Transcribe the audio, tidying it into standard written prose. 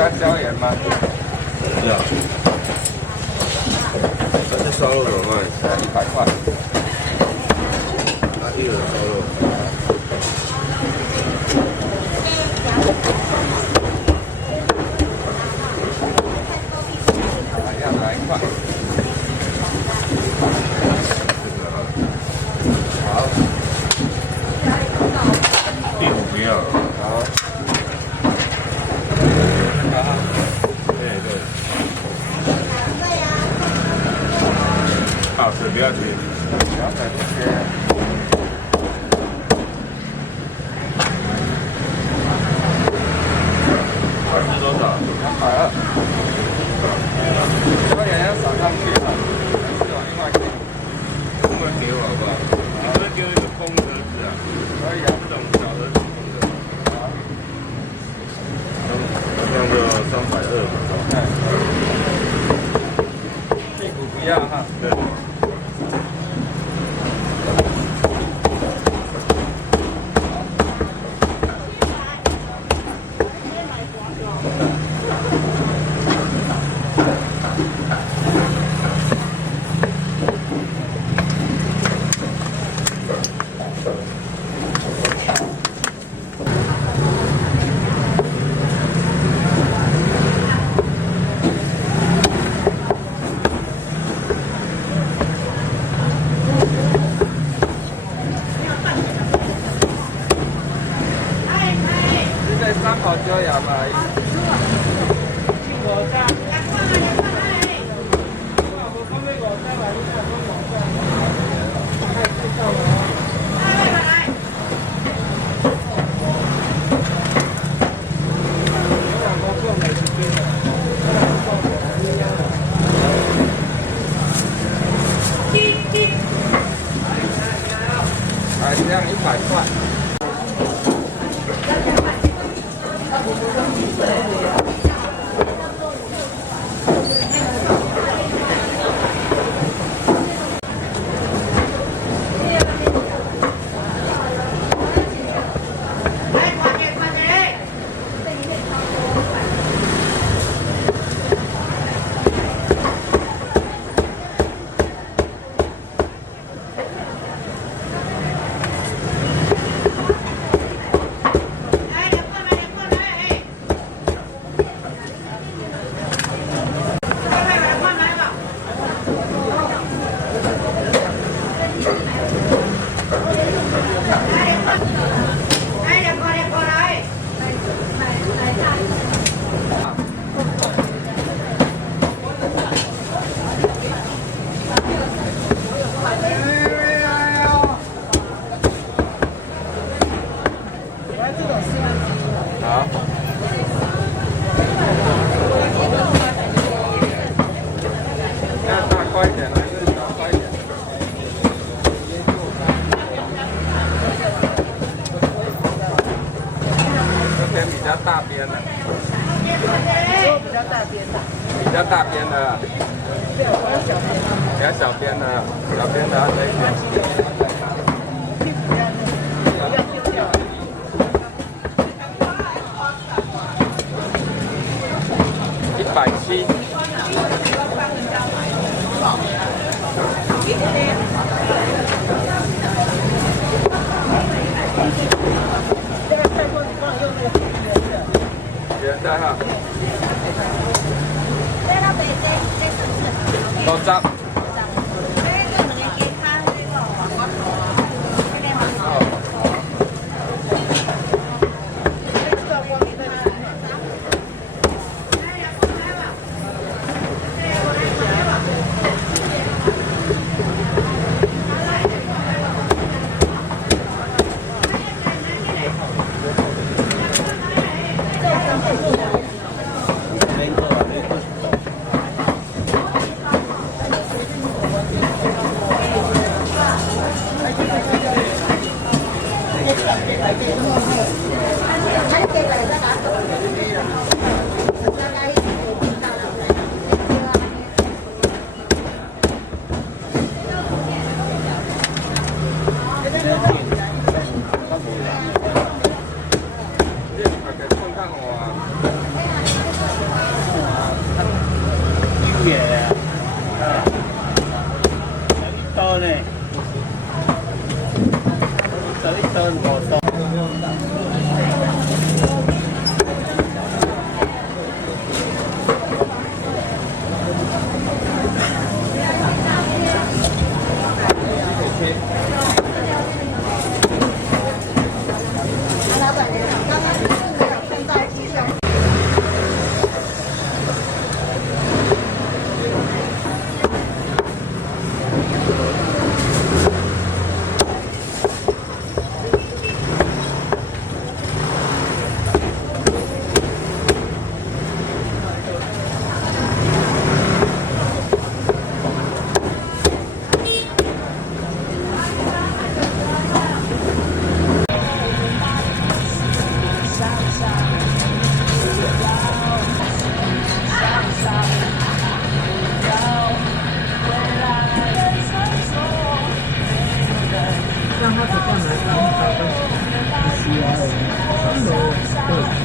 加椒盐吗？要。这烧肉怎么卖？100块。一人烧肉。来1块。好。地虎不要。好。对。好吃，不要切。不要再切。是多少？220。椒盐要撒上去了，是有另外给。不能给我好不好？你可以给我一个空盒子啊。可以啊，这种小盒子空的。好。这样就320嘛。屁股不要哈。对。3口椒盐嘛。这样100块。大边的，比较大边的，比较大边的，比较小边的，小边的这一边。170。圆的哈。豆汁。让它的蛋来当它的需要3楼对。